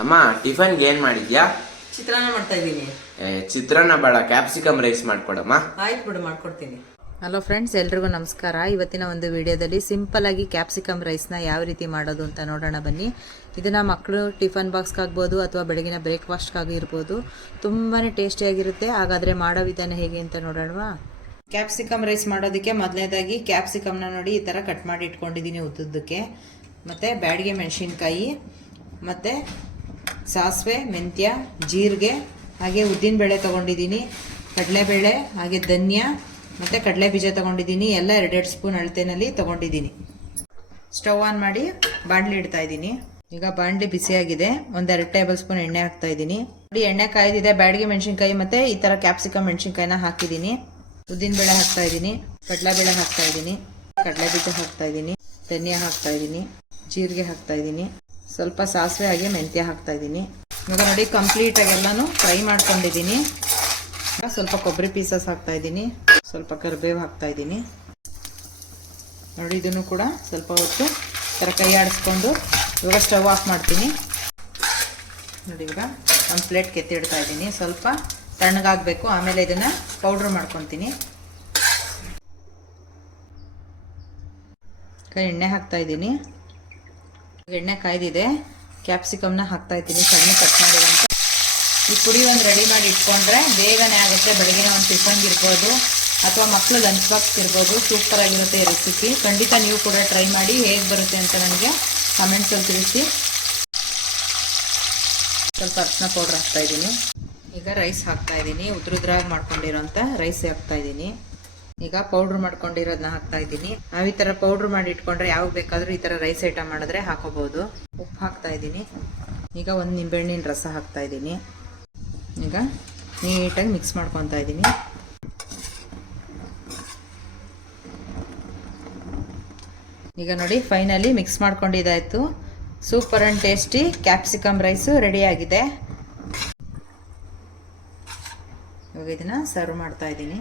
ಅಮ್ಮ ಟಿಫನ್ಗೆ ಏನ್ ಮಾಡಿದ್ಯಾ? ಚಿತ್ರಾನ್ನ ಮಾಡ್ತಾ ಇದ್ದೀನಿ. ಚಿತ್ರಾನ್ನ ಬೇಡ, ಕ್ಯಾಪ್ಸಿಕಮ್ ರೈಸ್ ಮಾಡ್ಕೊಡಮ್ಮ. ಆಯ್ತು ಬಿಡು, ಮಾಡ್ಕೊಡ್ತೀನಿ. ಹಲೋ ಫ್ರೆಂಡ್ಸ್, ಎಲ್ರಿಗೂ ನಮಸ್ಕಾರ. ಇವತ್ತಿನ ಒಂದು ವಿಡಿಯೋದಲ್ಲಿ ಸಿಂಪಲ್ ಆಗಿ ಕ್ಯಾಪ್ಸಿಕಮ್ ರೈಸ್ನ ಯಾವ ರೀತಿ ಮಾಡೋದು ಅಂತ ನೋಡೋಣ ಬನ್ನಿ. ಇದನ್ನು ಮಕ್ಕಳು ಟಿಫನ್ ಬಾಕ್ಸ್ಗಾಗ್ಬೋದು ಅಥವಾ ಬೆಳಗಿನ ಬ್ರೇಕ್ಫಾಸ್ಟ್ಗಾಗಿರ್ಬೋದು. ತುಂಬಾ ಟೇಸ್ಟಿಯಾಗಿರುತ್ತೆ. ಹಾಗಾದರೆ ಮಾಡೋ ವಿಧಾನ ಹೇಗೆ ಅಂತ ನೋಡೋಣವಾ? ಕ್ಯಾಪ್ಸಿಕಮ್ ರೈಸ್ ಮಾಡೋದಕ್ಕೆ ಮೊದಲನೇದಾಗಿ ಕ್ಯಾಪ್ಸಿಕಮ್ನ ನೋಡಿ ಈ ಥರ ಕಟ್ ಮಾಡಿ ಇಟ್ಕೊಂಡಿದ್ದೀನಿ ಉದ್ದುದ್ದಕ್ಕೆ. ಮತ್ತು ಬ್ಯಾಡಿಗೆ ಮೆಣಸಿನ್ಕಾಯಿ, ಮತ್ತು ಸಾಸಿವೆ, ಮೆಂತ್ಯ, ಜೀರಿಗೆ, ಹಾಗೆ ಉದ್ದಿನಬೇಳೆ ತೊಗೊಂಡಿದ್ದೀನಿ, ಕಡಲೆಬೇಳೆ, ಹಾಗೆ ಧನ್ಯ ಮತ್ತು ಕಡಲೆ ಬೀಜ ತೊಗೊಂಡಿದ್ದೀನಿ. ಎಲ್ಲ 2 ಸ್ಪೂನ್ ಅಳತೆನಲ್ಲಿ ತೊಗೊಂಡಿದ್ದೀನಿ. ಸ್ಟವ್ ಆನ್ ಮಾಡಿ ಬಾಣಲಿ ಇಡ್ತಾ ಇದ್ದೀನಿ. ಈಗ ಬಾಣಲಿ ಬಿಸಿಯಾಗಿದೆ. 1-2 ಟೇಬಲ್ ಸ್ಪೂನ್ ಎಣ್ಣೆ ಹಾಕ್ತಾ ಇದ್ದೀನಿ. ನೋಡಿ, ಎಣ್ಣೆ ಕಾಯ್ದಿದೆ. ಬ್ಯಾಡಿಗೆ ಮೆಣಸಿನ್ಕಾಯಿ ಮತ್ತು ಈ ಥರ ಕ್ಯಾಪ್ಸಿಕಮ್ ಮೆಣಸಿನ್ಕಾಯಿನ ಹಾಕಿದ್ದೀನಿ. ಉದ್ದಿನಬೇಳೆ ಹಾಕ್ತಾ ಇದ್ದೀನಿ, ಕಡಲೆಬೇಳೆ ಹಾಕ್ತಾ ಇದ್ದೀನಿ, ಕಡಲೆ ಬೀಜ ಹಾಕ್ತಾ ಇದ್ದೀನಿ, ಧನ್ಯ ಹಾಕ್ತಾ ಇದ್ದೀನಿ, ಜೀರಿಗೆ ಹಾಕ್ತಾ ಇದ್ದೀನಿ, ಸ್ವಲ್ಪ ಸಾಸಿವೆ ಹಾಗೆ ಮೆಂತ್ಯ ಹಾಕ್ತಾ ಇದ್ದೀನಿ. ಇವಾಗ ನೋಡಿ, ಕಂಪ್ಲೀಟಾಗಿ ಎಲ್ಲನೂ ಫ್ರೈ ಮಾಡ್ಕೊಂಡಿದ್ದೀನಿ. ಸ್ವಲ್ಪ ಕೊಬ್ಬರಿ ಪೀಸಸ್ ಹಾಕ್ತಾ ಇದ್ದೀನಿ, ಸ್ವಲ್ಪ ಕರಿಬೇವು ಹಾಕ್ತಾ ಇದ್ದೀನಿ. ನೋಡಿ, ಇದನ್ನು ಕೂಡ ಸ್ವಲ್ಪ ಹೊತ್ತು ಥರ ಕೈ ಆಡಿಸ್ಕೊಂಡು ಇವಾಗ ಸ್ಟವ್ ಆಫ್ ಮಾಡ್ತೀನಿ. ನೋಡಿ, ಇವಾಗ ಒಂದು ಪ್ಲೇಟ್ಗೆ ಎತ್ತಿಡ್ತಾ ಇದ್ದೀನಿ. ಸ್ವಲ್ಪ ತಣ್ಣಗಾಗಬೇಕು, ಆಮೇಲೆ ಇದನ್ನು ಪೌಡ್ರ್ ಮಾಡ್ಕೊತೀನಿ. ಎಣ್ಣೆ ಹಾಕ್ತಾ ಇದ್ದೀನಿ. ಎಣ್ಣೆ ಕಾಯ್ದಿದೆ. ಕ್ಯಾಪ್ಸಿಕಮ್ನ ಹಾಕ್ತಾ ಇದ್ದೀನಿ, ಸಣ್ಣ ಕಟ್ ಮಾಡಿರುವಂಥ. ಈ ಪುಡಿ ಒಂದು ರೆಡಿ ಮಾಡಿ ಇಟ್ಕೊಂಡ್ರೆ ಬೇಗನೆ ಆಗುತ್ತೆ. ಬೆಳಗಿನ ಒಂದು ಟಿಫನ್ಗೆ ಇರ್ಬೋದು ಅಥವಾ ಮಕ್ಕಳು ಲಂಚ್ ಬಾಕ್ಸ್ ಇರ್ಬೋದು. ಸೂಪರಾಗಿರುತ್ತೆ ಈ ರೆಸಿಪಿ. ಖಂಡಿತ ನೀವು ಕೂಡ ಟ್ರೈ ಮಾಡಿ, ಹೇಗೆ ಬರುತ್ತೆ ಅಂತ ನನಗೆ ಕಮೆಂಟ್ಸಲ್ಲಿ ತಿಳಿಸಿ. ಸ್ವಲ್ಪ ಅರಿಶಿನ ಪೌಡ್ರ್ ಹಾಕ್ತಾ ಇದ್ದೀನಿ. ಈಗ ರೈಸ್ ಹಾಕ್ತಾ ಇದ್ದೀನಿ. ಉದ್ರಾಗಿ ಮಾಡ್ಕೊಂಡಿರೋಂಥ ರೈಸ್ ಹಾಕ್ತಾ ಇದ್ದೀನಿ. ಈಗ ಪೌಡ್ರ್ ಮಾಡ್ಕೊಂಡಿರೋದನ್ನ ಹಾಕ್ತಾ ಇದ್ದೀನಿ. ನಾವು ಈ ಥರ ಪೌಡ್ರ್ ಮಾಡಿ ಇಟ್ಕೊಂಡ್ರೆ ಯಾವಾಗ ಬೇಕಾದರೂ ಈ ಥರ ರೈಸ್ ಐಟಮ್ ಮಾಡಿದ್ರೆ ಹಾಕೋಬಹುದು. ಉಪ್ಪು ಹಾಕ್ತಾ ಇದ್ದೀನಿ. ಈಗ ಒಂದು ನಿಂಬೆಹಣ್ಣಿನ ರಸ ಹಾಕ್ತಾ ಇದ್ದೀನಿ. ಈಗ ನೀಟಾಗಿ ಮಿಕ್ಸ್ ಮಾಡ್ಕೊತಾ ಇದ್ದೀನಿ. ಈಗ ನೋಡಿ, ಫೈನಲಿ ಮಿಕ್ಸ್ ಮಾಡ್ಕೊಂಡಿದ್ದಾಯಿತು. Super and tasty capsicum rice ready ಆಗಿದೆ. ಇವಾಗ ಇದನ್ನು ಸರ್ವ್ ಮಾಡ್ತಾ ಇದ್ದೀನಿ.